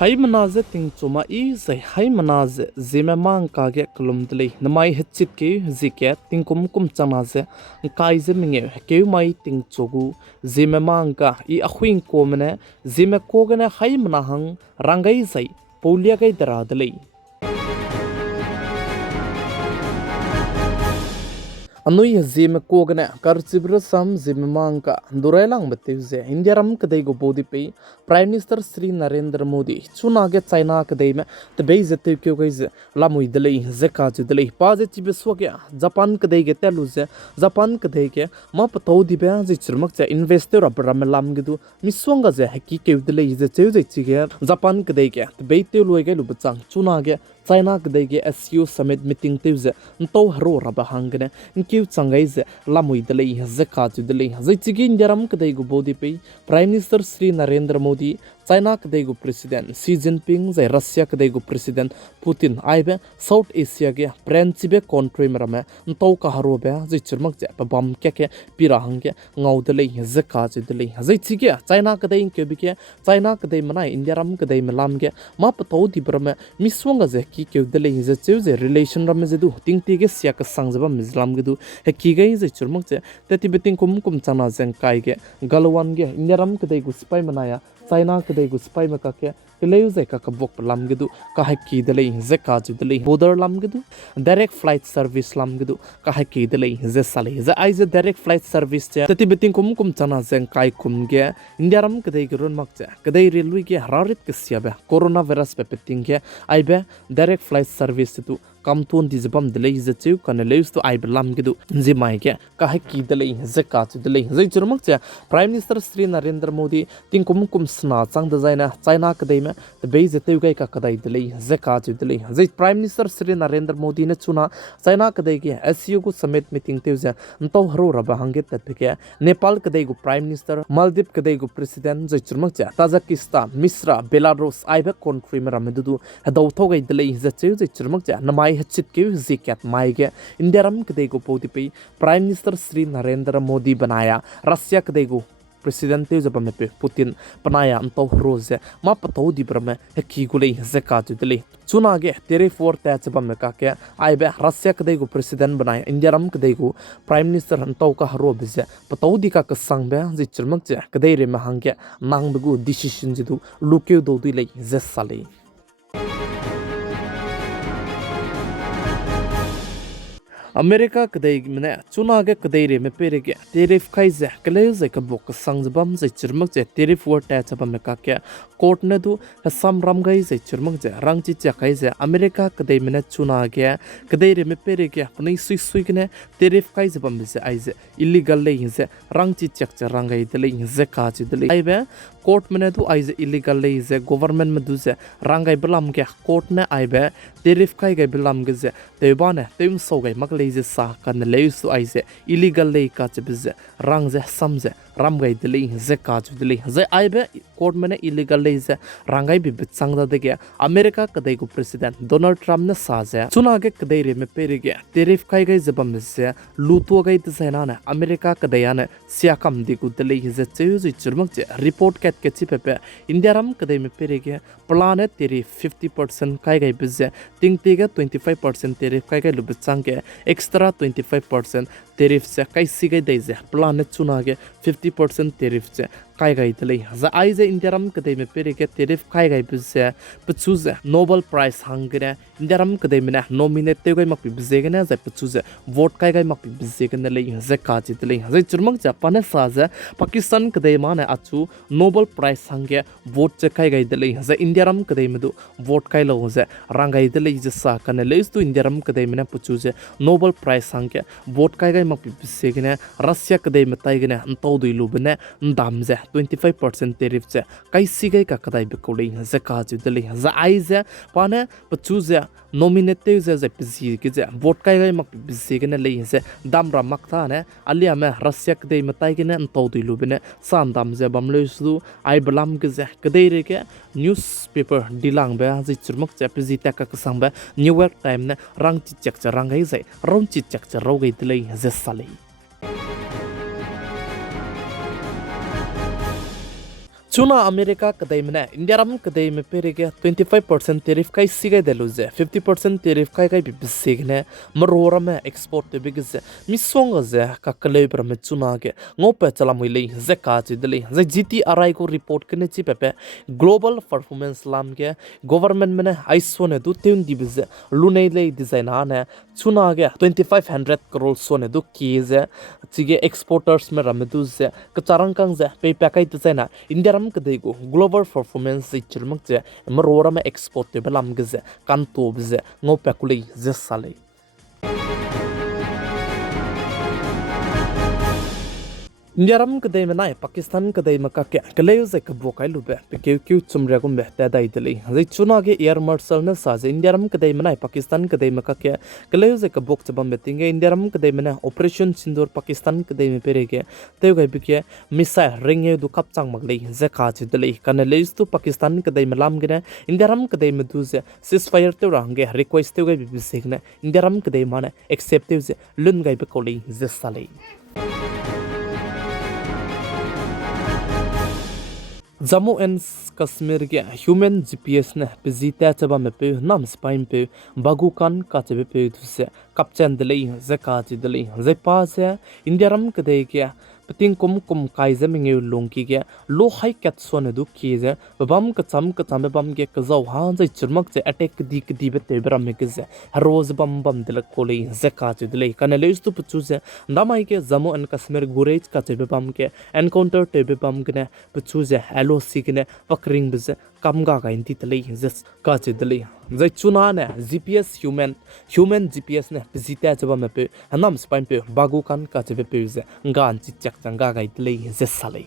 Hai manaze ting chuma I zai hai manaze Zememankanews klumdli namai hechit ke ziket ting kum chanaze kai zeminge ke mai ting chogu Zememanka I ahuin komene Zeme kogene hai manahang rangai zai Paulia gai daradli Anui Zeme kogene karchibra sam Zememanka Durelang Matuse Indiaram kadai go bodi pay Prime Minister Sri Narendra Modi Chunage China kadai me the base at Tokyo guys Lamui delay Zeka delay Pazi Beswaga Japan kadai get teluze Japan kadai ke Mapato di Bea Zichurmakta investor of Ramelamgidu Miswanga ze Haki kev delay the Tuesday Japan kadai ke the Baitu Luege Lubutang Chunage China kadai SU summit meeting Tuesday Nto Haro Rabahangane Q Changais Lamui delay Zeka delay Zichigin Jaram kadai go bodi pay Prime Minister Sri Narendra Modi China kadaigu president Xi Jinping zai Russia kadaigu president Putin aibe South Asia ge principe country marame ntau ka harobe zai churmak je bam ke pira hangge ngaudele zaka jidele zai chige China kadai ke bike China kadai mana India ram kadai melam ge ma patau di brame miswanga je ki ke dele je che relation ram je du ting ti ge sia ka sangjaba mislam ge du he ki ge zai churmak je tati beting kum chana jeng kai ge galwan ge India ram kadai gu spy manaya China kadai gu spy makake keleu zai ka kabok lam gedu ka hakki delei zeka ju delei border lam gedu direct flight service lam gedu ka hakki delei ze sale ze ai ze direct flight service cha tati beting kum chana zeng kai kum ge India ram kadai gurun mak cha kadai railway ge hararit ke siabe coronavirus pe peting ge ai be direct flight service tu kamton dizbam delei ze chu kana leus to ai lam gedu je mai ge ka hakki delei zeka ju delei zai churmak cha Prime Minister Sri Narendra Modi ting kum sna chang da zaina China kadai me the base te gai ka kadai delei zeka ju delei zai Prime Minister Sri Narendra Modi ne chuna China kadai ge SU gu summit meeting te ja nto haro raba hange ta ke Nepal kadai gu Prime Minister Maldives kadai gu President zai churmak cha Tajikistan Misra Belarus aibe country me ramedu hadaw thogai delei za chu zai churmak cha namai hachit ke zikat mai ge India ram kadai gu podi pe Prime Minister Sri Narendra Modi banaya Russia kadai gu President te jaba me pe Putin panaya anto rose ma pato di brame heki gulei zeka ju dele chuna ge tere for ta jaba me ka ke ai be Russia kadai gu president banaya India ram kadai gu Prime Minister anto ka haro bize pato di ka sang be ji chirmak je kadai re ma hangge nang bu decision ji du lukeu do di le zesale America kadai mene chuna ge kadai re me pere ge tariff kaize kaleu ze ka bok sangjbam ze chirmak je tariff war ta chaba me ka ke court ne du sam ram gai ze chirmak je rangchi cha kaize America kadai mene chuna ge kadai re me pere ge apni sui ne tariff kaize bam ze aize illegal le ze rangchi chak cha rangai de le ze ka chi de le aibe court mene du aize illegal le ze government me du ze rangai blam ge court ne aibe tariff kai ge blam ge ze tebane tem so gai mak le ze sa kan le su aize illegal le ka chbize rang ze samze ram gai de le ze ka chu de le ze aibe court mene illegal le ze rangai bi bitsang da de ge America kadai gu president Donald Trump ne sa ze chuna ge kadai re me pere ge tariff kai gai ze bam ze luto gai de sena ne America kadai ane sia kam di gu de le ze chu ji churmak che report ket ke chi pepe India ram kadai me pere ge planet tariff 50% kai gai bize ting te ge 25% tariff kai gai lu bitsang ge extra 25% tariff se kai sigai dei ze planet chuna ge 50% tariff se kai gai dele za ai ze India ram kadai me pere ge tariff kai gai bize pchuze Nobel Prize hangre India ram kadai me nominate te gai mak bize ge na za pchuze vote kai gai mak bize ge na le ze ka ji dele za churmak Japan sa za Pakistan kadai ma na achu Nobel Prize hangge vote che kai gai dele za India ram kadai me du vote kai lo za rangai dele je sa kan le stu India ram kadai me na pchuze Nobel Prize hangge vote kai gai mak bize ge na Russia kadai me tai ge na anto du lu bne ndam ze 25% tariff che kai sigai ka kadai be ko le za ka ju dele za ai ze pane pchuze nominate ze ze pzi ke ze vote kai gai mak bize ge na le ze dam ra mak tha ne alia me Russia kadai me tai ge na anto du lu bne san dam ze bam le su ai blam ge ze kadai re ke newspaper dilang be ji churmak che pzi ta ka sang be New York Times ne rang chi chak cha rang gai ze rom chi chak cha ro gai dele ze sale चुना America कदई में India रम कदई में पेरेगे 25% tariff kai sigai deluze 50% tariff kai bibisigne marora me export te bigze misonga ze kakale bra me chuna ge ngope chalamui ze ka chi deli ze GTRI ko report kene chi pepe global performance lam ge government mene ISO ne du teun dibize lunei le design ane chuna ge 2500 crore so ne du ki ze chige exporters me ramedu ze kacharang kang ze pe pakai te chena india ram kadai go global performance chilmak che marora me export te belam ge ze kan to bze ngo pakulei ze sale India रम कदई में नाय पाकिस्तान कदई में का क्या कलेयो से कबो काय लुबे पे क्यू चुमरे को बेहता दाई दली हजे चुना के एयर मार्शल ने साजे इंडिया रम कदई में नाय पाकिस्तान कदई में का क्या कलेयो से कबो चबम बेतिंगे इंडिया रम कदई में ना ऑपरेशन सिंदूर पाकिस्तान कदई में पेरे के तेव गई बिके मिसाइल रिंगे दु कप चांग मगले जे का छि दली कने लेस तो पाकिस्तान कदई में लाम गने इंडिया रम कदई में दु से सीजफायर ते रंगे रिक्वेस्ट तेव गई बिसिगने इंडिया रम कदई माने एक्सेप्ट तेव से लुन गई बे कोली जे साले जम्मू एंड कश्मीर के ह्यूमन GPS ने पिजीता चबा में पे नाम स्पाइन पे बागुकान का चबे पे दुसे कपचन दले जे काची दले जे पास है इंडिया रम कदे के पतिंग कुम काय जमिंगे लोंकी के लो हाई कैट सोने दु की जे बम कचम बम के कजाव हां जे चुरमक जे अटैक दी बते बरम में के जे रोज बम दिल कोले जे काची दले कनेलेस तो पुचु जे नामाई के जम्मू एंड कश्मीर गुरेज का चबे बम के एनकाउंटर टेबे बम के पुचु जे एलओसी के पकरिंग बजे कमगा का इंती तले जस काची दले जे चुना ने GPS ह्यूमन GPS ने पिजीता चबा में पे नाम स्पाइन पे बागुकान का चबे पे जे गान चिचक चंगा गाई तले जे साले